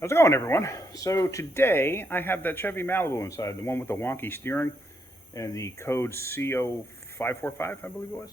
How's it going, everyone? So today I have that Chevy Malibu inside, the one with the wonky steering and the code CO545, I believe it was.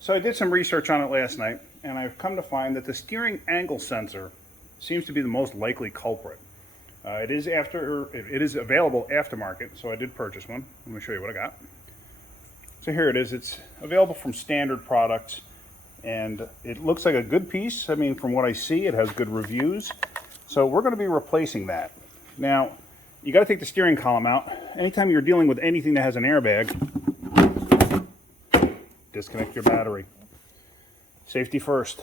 So I did some research on it last night, and I've come to find that the steering angle sensor seems to be the most likely culprit. It is available aftermarket, so I did purchase one. Let me show you what I got. So here it is. It's available from standard products, and it looks like a good piece. I mean, from what I see, it has good reviews. So we're going to be replacing that. Now, you got to take the steering column out. Anytime you're dealing with anything that has an airbag, disconnect your battery. Safety first.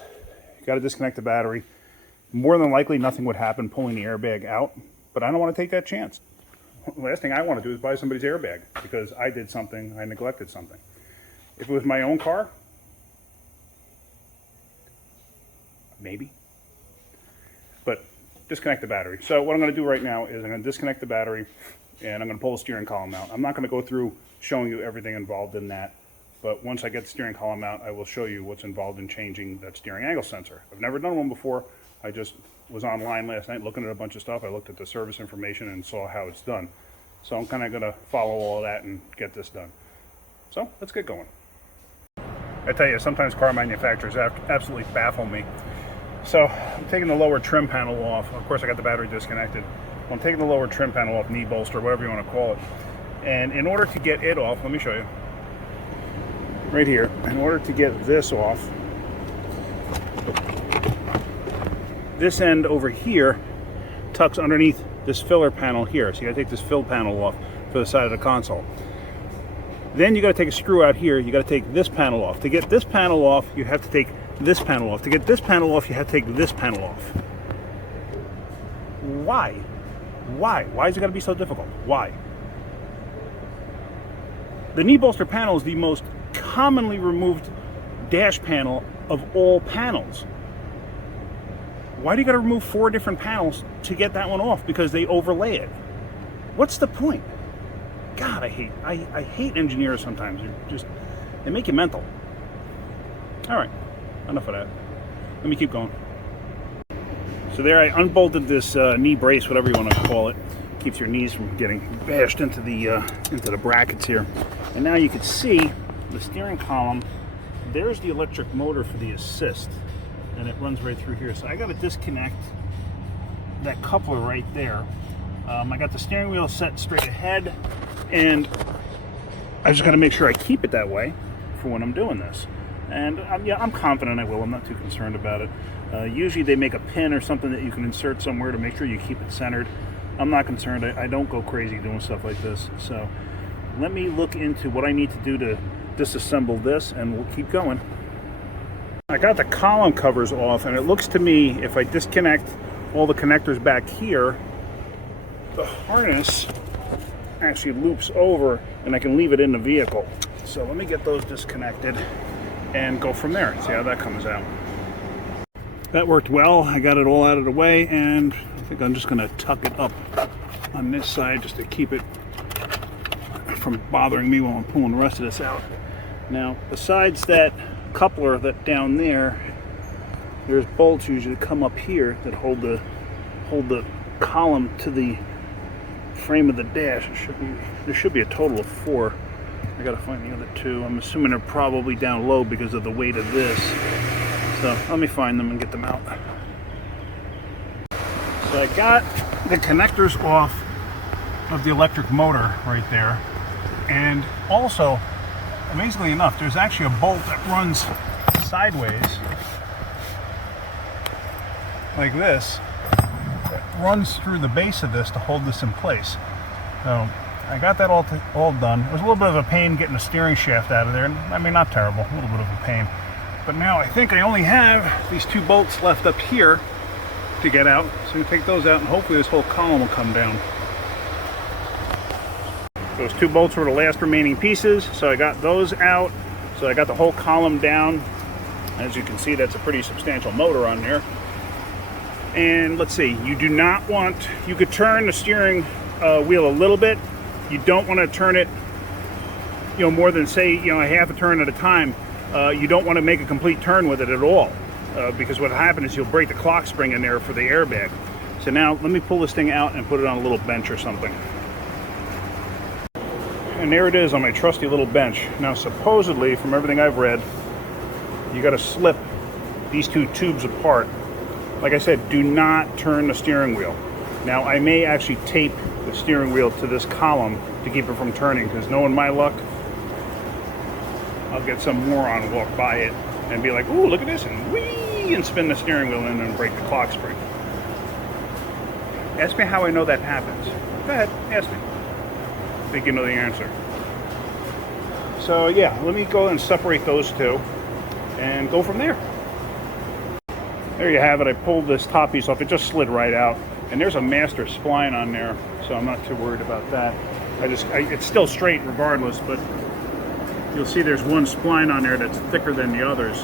You got to disconnect the battery. More than likely, nothing would happen pulling the airbag out, but I don't want to take that chance. The last thing I want to do is buy somebody's airbag because I did something, I neglected something. If it was my own car, maybe. But disconnect the battery. So what I'm going to do right now is I'm going to disconnect the battery and I'm going to pull the steering column out. I'm not going to go through showing you everything involved in that, but once I get the steering column out, I will show you what's involved in changing that steering angle sensor. I've never done one before. I just was online last night looking at a bunch of stuff. I looked at the service information and saw how it's done. So I'm kind of going to follow all of that and get this done. So let's get going. I tell you, sometimes car manufacturers absolutely baffle me. So I'm taking the lower trim panel off. Of course, I got the battery disconnected. I'm taking the lower trim panel off, knee bolster, whatever you want to call it. And in order to get it off, let me show you. Right here, in order to get this off, this end over here tucks underneath this filler panel here. So you gotta take this fill panel off for the side of the console. Then you gotta take a screw out here. You gotta take this panel off. To get this panel off, you have to take this panel off. To get this panel off, you have to take this panel off. Why? Why? Why is it gotta be so difficult? Why? The knee bolster panel is the most commonly removed dash panel of all panels. Why do you got to remove 4 different panels to get that one off? Because they overlay it. What's the point? God, I hate engineers sometimes. They make you mental. All right, enough of that. Let me keep going. So there, I unbolted this knee brace, whatever you want to call it. Keeps your knees from getting bashed into the brackets here. And now you can see the steering column. There's the electric motor for the assist, and it runs right through here. So I got to disconnect that coupler right there. I got the steering wheel set straight ahead, and I just got to make sure I keep it that way for when I'm doing this. And yeah, I'm confident I will. I'm not too concerned about it. Usually they make a pin or something that you can insert somewhere to make sure you keep it centered. I'm not concerned. I don't go crazy doing stuff like this. So let me look into what I need to do to disassemble this, and we'll keep going. I got the column covers off, and it looks to me, if I disconnect all the connectors back here, the harness actually loops over and I can leave it in the vehicle. So let me get those disconnected and go from there and see how that comes out. That worked well. I got it all out of the way, and I think I'm just going to tuck it up on this side just to keep it from bothering me while I'm pulling the rest of this out. Now, besides that coupler that down there, there's bolts usually that come up here that hold the column to the frame of the dash. There should be a total of 4. I gotta find the other 2. I'm assuming they're probably down low because of the weight of this. So let me find them and get them out. So I got the connectors off of the electric motor right there, and also, amazingly enough, there's actually a bolt that runs sideways like this, that runs through the base of this to hold this in place. So I got that all done. It was a little bit of a pain getting the steering shaft out of there. I mean, not terrible, a little bit of a pain. But now I think I only have these 2 bolts left up here to get out. So we take those out, and hopefully this whole column will come down. Those 2 bolts were the last remaining pieces, so I got those out. So I got the whole column down. As you can see, that's a pretty substantial motor on there. And let's see, you could turn the steering wheel a little bit. You don't want to turn it, more than, say, a half a turn at a time. You don't want to make a complete turn with it at all, because what will happen is you'll break the clock spring in there for the airbag. So now let me pull this thing out and put it on a little bench or something. And there it is on my trusty little bench. Now supposedly, from everything I've read, you got to slip these two tubes apart. Like I said, do not turn the steering wheel. Now I may actually tape the steering wheel to this column to keep it from turning, because knowing my luck, I'll get some moron walk by it and be like, ooh, look at this, and whee, and spin the steering wheel in and break the clock spring. Ask me how I know that happens. Go ahead, ask me. I think you know the answer. So yeah, let me go and separate those two and go from there. There you have it. I pulled this top piece off. It just slid right out. And there's a master spline on there, so I'm not too worried about that. It's still straight regardless, but you'll see there's one spline on there that's thicker than the others.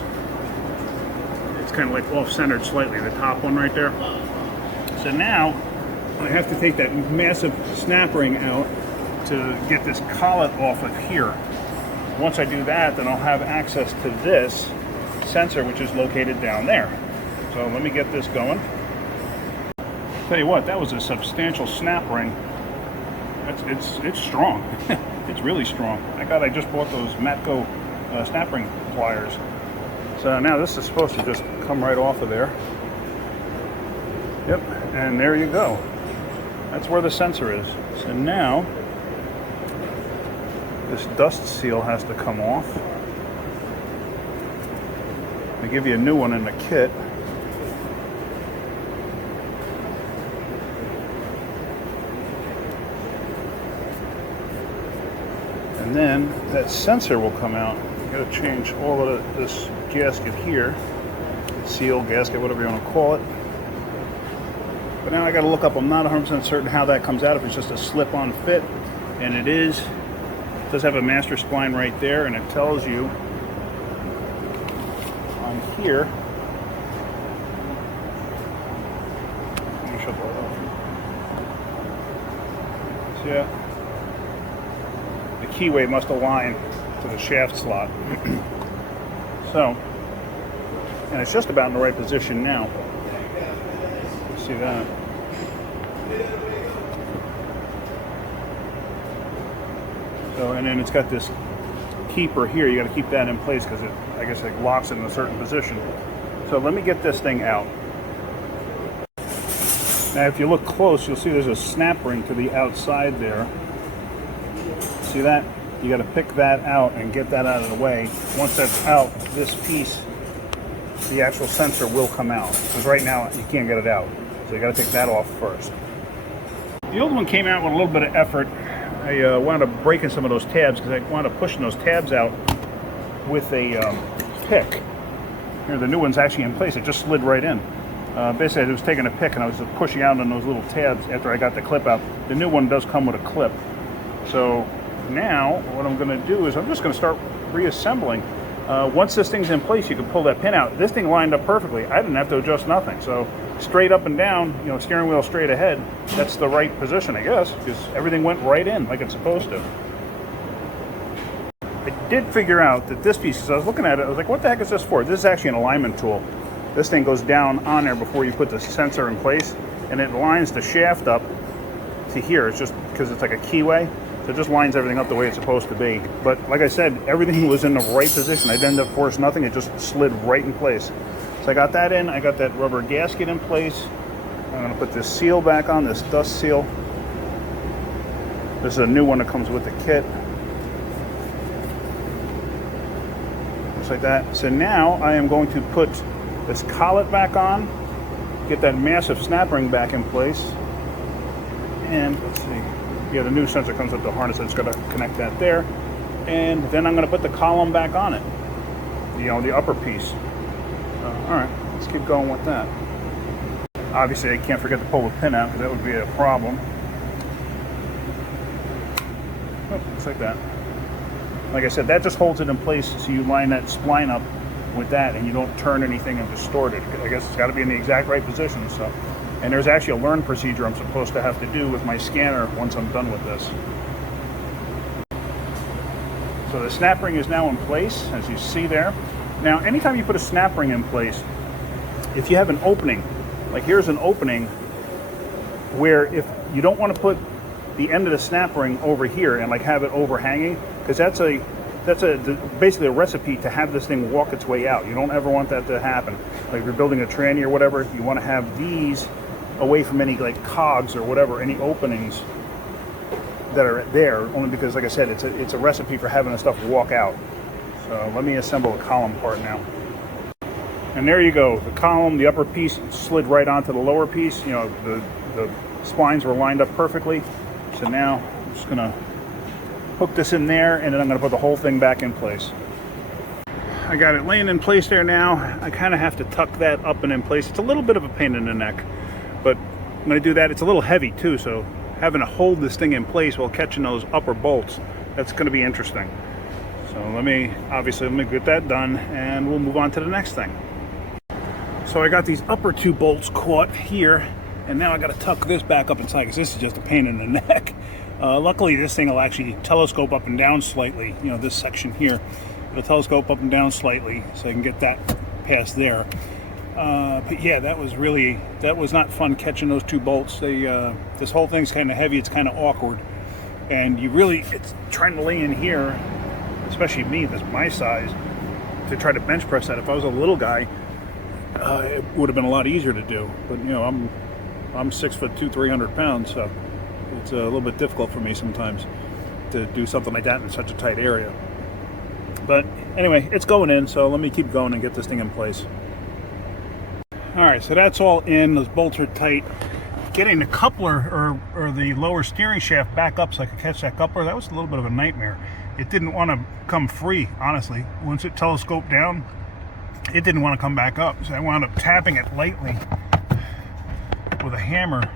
It's kind of like off-centered slightly, the top one right there. So now I have to take that massive snap ring out to get this collet off of here. Once I do that, then I'll have access to this sensor, which is located down there. So let me get this going. Tell you what, that was a substantial snap ring. It's strong. It's really strong. I just bought those Matco snap ring pliers. So now this is supposed to just come right off of there. Yep, and there you go. That's where the sensor is. So now this dust seal has to come off. They give you a new one in the kit. And then that sensor will come out. You got to change all of this gasket here, seal, gasket, whatever you want to call it. But now I got to look up. I'm not 100% certain how that comes out. If it's just a slip-on fit, and it is. It does have a master spline right there, and it tells you on here. Let me shut that off. See that? The keyway must align to the shaft slot. So, and it's just about in the right position now. See that? So, and then it's got this keeper here. You got to keep that in place because I guess it locks it in a certain position. So let me get this thing out. Now if you look close, you'll see there's a snap ring to the outside there. See that? You got to pick that out and get that out of the way. Once that's out, this piece, the actual sensor will come out. Because right now you can't get it out. So you got to take that off first. The old one came out with a little bit of effort. I wound up breaking some of those tabs because I wound up pushing those tabs out with a pick. Here, the new one's actually in place. It just slid right in. Basically, I was taking a pick and I was just pushing out on those little tabs after I got the clip out. The new one does come with a clip. So now what I'm going to do is I'm just going to start reassembling. Once this thing's in place, you can pull that pin out. This thing lined up perfectly. I didn't have to adjust nothing. So straight up and down, you know, steering wheel straight ahead, that's the right position, I guess, because everything went right in like it's supposed to. I did figure out that this piece, because I was looking at it, I was like, what the heck is this for? This is actually an alignment tool. This thing goes down on there before you put the sensor in place, and it lines the shaft up to here. It's just because it's like a keyway. So it just lines everything up the way it's supposed to be. But like I said, everything was in the right position. I didn't have to force nothing. It just slid right in place. So I got that in. I got that rubber gasket in place. I'm going to put this seal back on, this dust seal. This is a new one that comes with the kit. Just like that. So now I am going to put this collet back on, get that massive snap ring back in place. And let's see. Yeah, the new sensor comes with the harness. I just got to connect that there. And then I'm going to put the column back on it. You know, the upper piece. All right, let's keep going with that. Obviously, I can't forget to pull the pin out because that would be a problem. Oh, just like that. Like I said, that just holds it in place so you line that spline up with that and you don't turn anything and distort it. I guess it's got to be in the exact right position. So, and there's actually a learn procedure I'm supposed to have to do with my scanner once I'm done with this. So the snap ring is now in place, as you see there. Now, anytime you put a snap ring in place, if you have an opening, like here's an opening where if you don't want to put the end of the snap ring over here and like have it overhanging, because that's basically a recipe to have this thing walk its way out. You don't ever want that to happen. Like if you're building a tranny or whatever, you want to have these away from any like cogs or whatever, any openings that are there, only because, like I said, it's a recipe for having the stuff walk out. So let me assemble the column part now. And there you go. The column, the upper piece slid right onto the lower piece. You know, the splines were lined up perfectly. So now I'm just gonna hook this in there, and then I'm gonna put the whole thing back in place. I got it laying in place there now. I kind of have to tuck that up and in place. It's a little bit of a pain in the neck, but when I do that, it's a little heavy too, so having to hold this thing in place while catching those upper bolts, that's going to be interesting. So let me get that done, and we'll move on to the next thing. So I got these upper two bolts caught here, and now I got to tuck this back up inside because this is just a pain in the neck. Luckily, this thing will actually telescope up and down slightly. You know, this section here, it'll telescope up and down slightly, so I can get that past there. But yeah, that was not fun catching those two bolts. This whole thing's kind of heavy. It's kind of awkward, and it's trying to lay in here, especially me, that's my size, to try to bench press that. If I was a little guy, it would have been a lot easier to do. But you know, I'm 6'2", 300 pounds, so it's a little bit difficult for me sometimes to do something like that in such a tight area. But anyway, it's going in, so let me keep going and get this thing in place. Alright, so that's all in. Those bolts are tight. Getting the coupler or the lower steering shaft back up so I could catch that coupler, that was a little bit of a nightmare. It didn't want to come free, honestly. Once it telescoped down, it didn't want to come back up. So I wound up tapping it lightly with a hammer,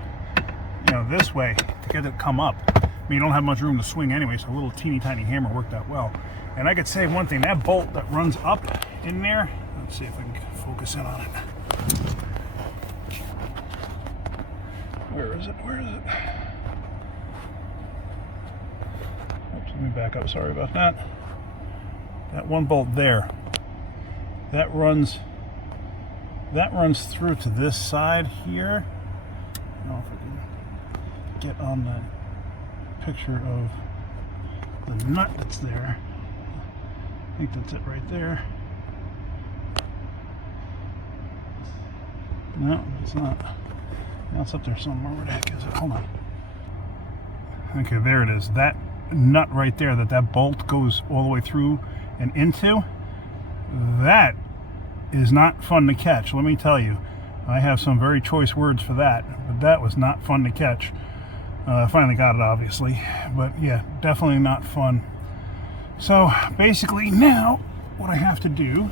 you know, this way to get it to come up. I mean, you don't have much room to swing anyway, so a little teeny tiny hammer worked out well. And I could say one thing, that bolt that runs up in there, let's see if I can focus in on it. Where is it? Oops, let me back up, sorry about that. That one bolt there, that runs through to this side here. I don't know if I can get on the picture of the nut that's there. I think that's it right there. No, it's not. No, it's up there somewhere. Where the heck is it? Hold on. Okay, there it is. That nut right there, that bolt goes all the way through and into, that is not fun to catch. Let me tell you, I have some very choice words for that, but that was not fun to catch. I finally got it, obviously, but yeah, definitely not fun. So basically now what I have to do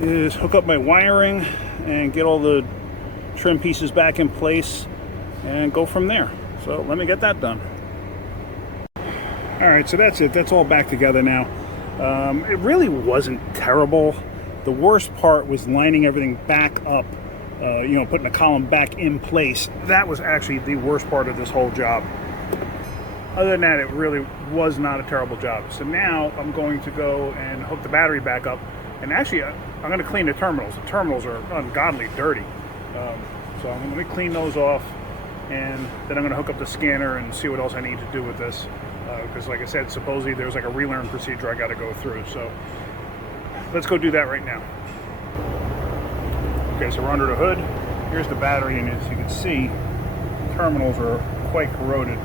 is hook up my wiring and get all the trim pieces back in place and go from there. So let me get that done. Alright, so that's it. That's all back together now. It really wasn't terrible. The worst part was lining everything back up, you know, putting the column back in place. That was actually the worst part of this whole job. Other than that, it really was not a terrible job. So now I'm going to go and hook the battery back up. And actually, I'm going to clean the terminals. The terminals are ungodly dirty. So I'm going to clean those off. And then I'm going to hook up the scanner and see what else I need to do with this. Because like I said, supposedly there's like a relearn procedure I got to go through. So let's go do that right now. Okay, so we're under the hood. Here's the battery, and as you can see, the terminals are quite corroded.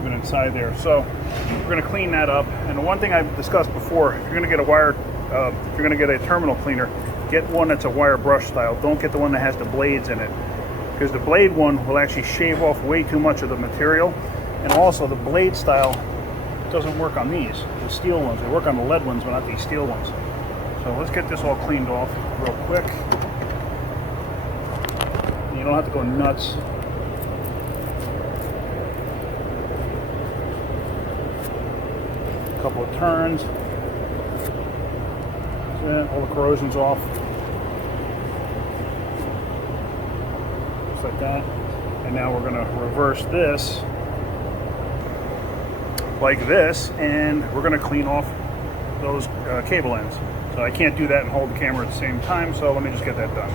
Even inside there. So we're going to clean that up. And the one thing I've discussed before, if you're going to get if you're going to get a terminal cleaner, get one that's a wire brush style. Don't get the one that has the blades in it, because the blade one will actually shave off way too much of the material. And also the blade style doesn't work on these, the steel ones. They work on the lead ones, but not these steel ones. So let's get this all cleaned off real quick. You don't have to go nuts. A couple of turns. All the corrosion's off. Just like that. And now we're going to reverse this like this, and we're going to clean off those cable ends. So So I can't do that and hold the camera at the same time, so let me just get that done.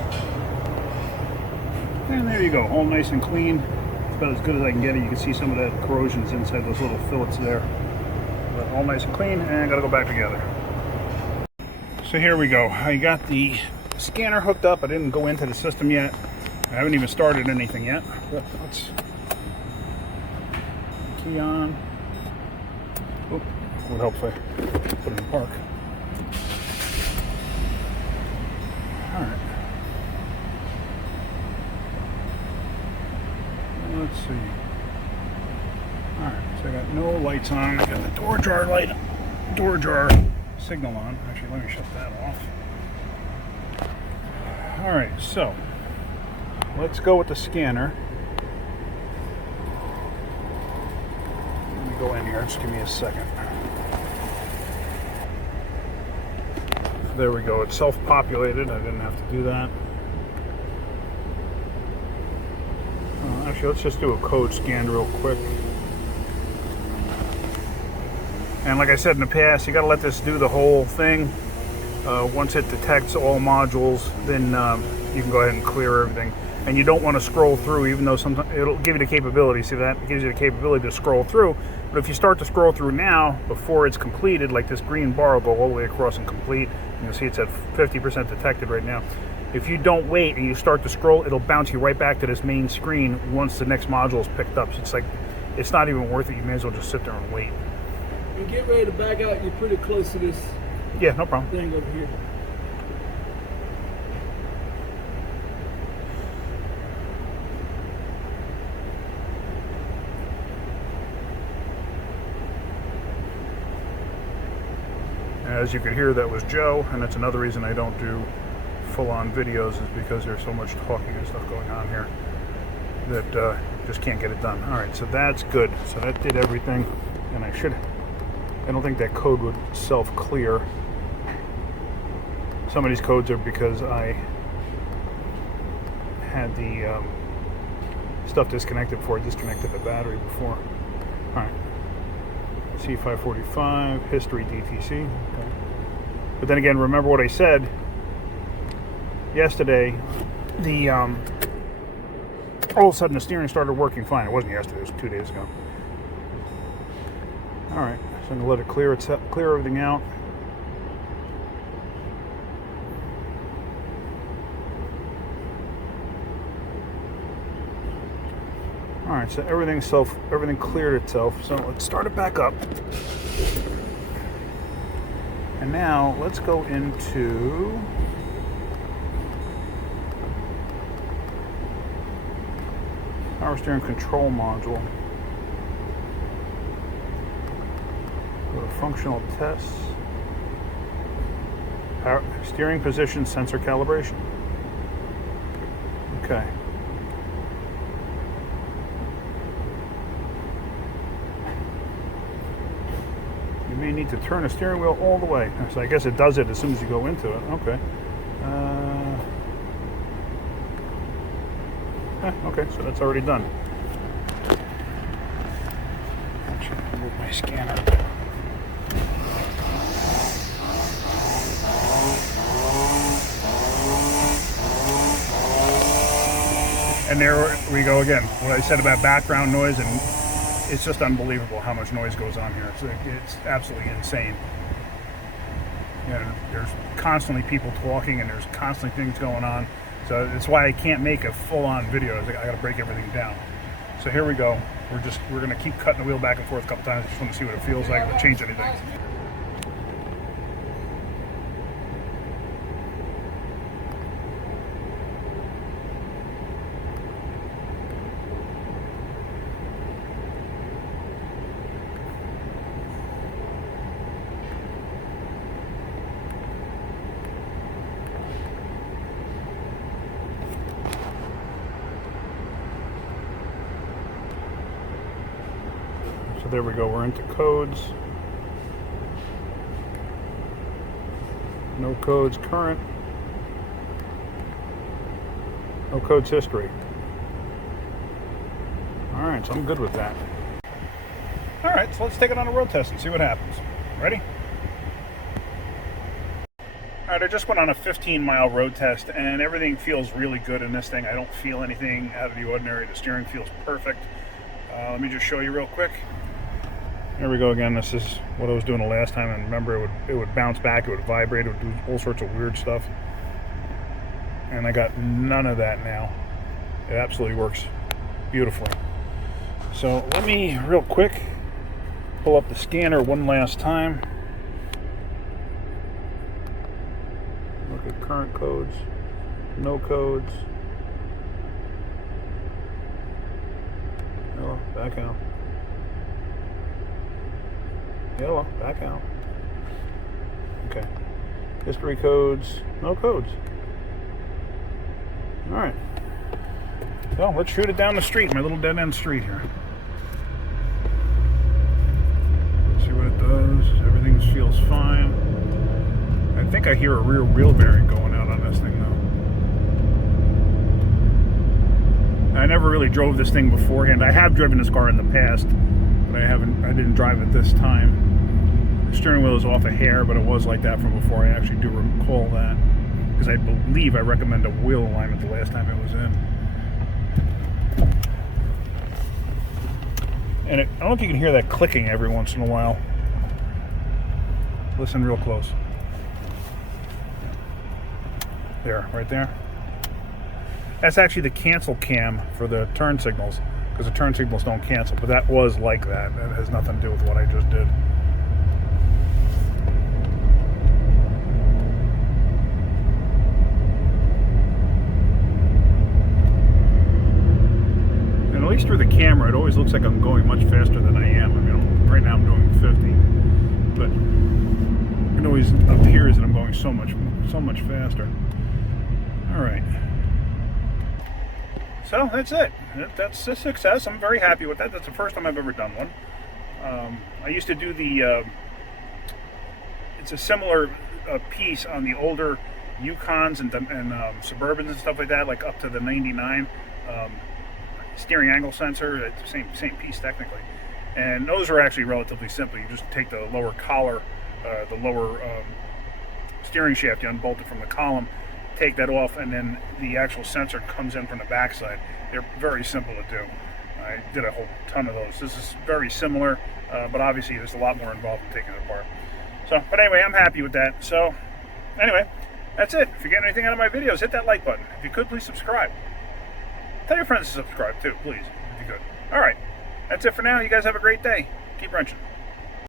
And there you go, all nice and clean. It's about as good as I can get it. You can see some of that corrosion is inside those little fillets there. But all nice and clean, and I gotta go back together. So here we go. I got the scanner hooked up. I didn't go into the system yet. I haven't even started anything yet. But let's key on. Oh, it would help if I put it in park. Alright. Let's see. Alright, so I got no lights on. I got the door jar light, door jar signal on. Actually, let me shut that off. Alright, so let's go with the scanner. Let me go in here, just give me a second. There we go, it's self-populated. I didn't have to do that. Actually, let's just do a code scan real quick. And like I said in the past, you got to let this do the whole thing. Once it detects all modules, then you can go ahead and clear everything. And you don't want to scroll through, even though sometimes it'll give you the capability. See that? It gives you the capability to scroll through. But if you start to scroll through now, before it's completed, like this green bar will go all the way across and complete. You'll see it's at 50% detected right now. If you don't wait and you start to scroll, it'll bounce you right back to this main screen once the next module is picked up. So it's like, it's not even worth it. You may as well just sit there and wait. And get ready to back out. You're pretty close to this. Yeah, no problem. Thing over here. As you could hear, that was Joe, and that's another reason I don't do full-on videos, is because there's so much talking and stuff going on here that just can't get it done. All right, so that's good. So that did everything, and I don't think that code would self-clear. Some of these codes are because I had the stuff disconnected before I disconnected the battery before. All right. C545, history DTC. Okay. But then again, remember what I said yesterday, the all of a sudden the steering started working fine. It wasn't yesterday, it was 2 days ago. Alright, so I'm going to let it clear everything out. Alright, so everything cleared itself. So let's start it back up. And now let's go into power steering control module. Go to functional tests. Power steering position sensor calibration. Okay. You may need to turn the steering wheel all the way. So I guess it does it as soon as you go into it. Okay. Okay, so that's already done. Actually, move my scanner. And there we go again. What I said about background noise, and it's just unbelievable how much noise goes on here. It's absolutely insane. You know, there's constantly people talking, and there's constantly things going on. So that's why I can't make a full-on video. I got to break everything down. So here we go. We're going to keep cutting the wheel back and forth a couple times. I just want to see what it feels like. If it change anything. So there we go, we're into codes. No codes current. No codes history. Alright, so I'm good with that. Alright, so let's take it on a road test and see what happens. Ready? Alright, I just went on a 15-mile road test, and everything feels really good in this thing. I don't feel anything out of the ordinary. The steering feels perfect. Let me just show you real quick. Here we go again. This is what I was doing the last time, and remember, it would bounce back, it would vibrate, it would do all sorts of weird stuff. And I got none of that now. It absolutely works beautifully. So let me, real quick, pull up the scanner one last time. Look at current codes, no codes. Hello, back out. Hello, back out. Okay. History codes, no codes. Alright. So let's shoot it down the street, my little dead end street here. See what it does. Everything feels fine. I think I hear a rear wheel bearing going out on this thing though. I never really drove this thing beforehand. I have driven this car in the past, but I didn't drive it this time. The steering wheel is off a hair, but it was like that from before. I actually do recall that, because I believe I recommended a wheel alignment the last time it was in. And I don't know if you can hear that clicking every once in a while. Listen real close. There, right there. That's actually the cancel cam for the turn signals, because the turn signals don't cancel, but that was like that. That has nothing to do with what I just did. And at least through the camera, it always looks like I'm going much faster than I am. I mean, right now I'm doing 50, but it always appears that I'm going so much faster. All right. So that's it. That's a success. I'm very happy with that. That's the first time I've ever done one. I used to do the, it's a similar piece on the older Yukons and Suburbans and stuff like that, like up to the 99 steering angle sensor. It's the same piece technically. And those are actually relatively simple. You just take the lower collar, the lower steering shaft, you unbolt it from the column, take that off, and then the actual sensor comes in from the backside. They're very simple to do. I did a whole ton of those. This is very similar, but obviously there's a lot more involved in taking it apart. So, but anyway, I'm happy with that. So, anyway, that's it. If you're getting anything out of my videos, hit that like button. If you could, please subscribe. Tell your friends to subscribe too, please, if you could. All right, that's it for now. You guys have a great day. Keep wrenching.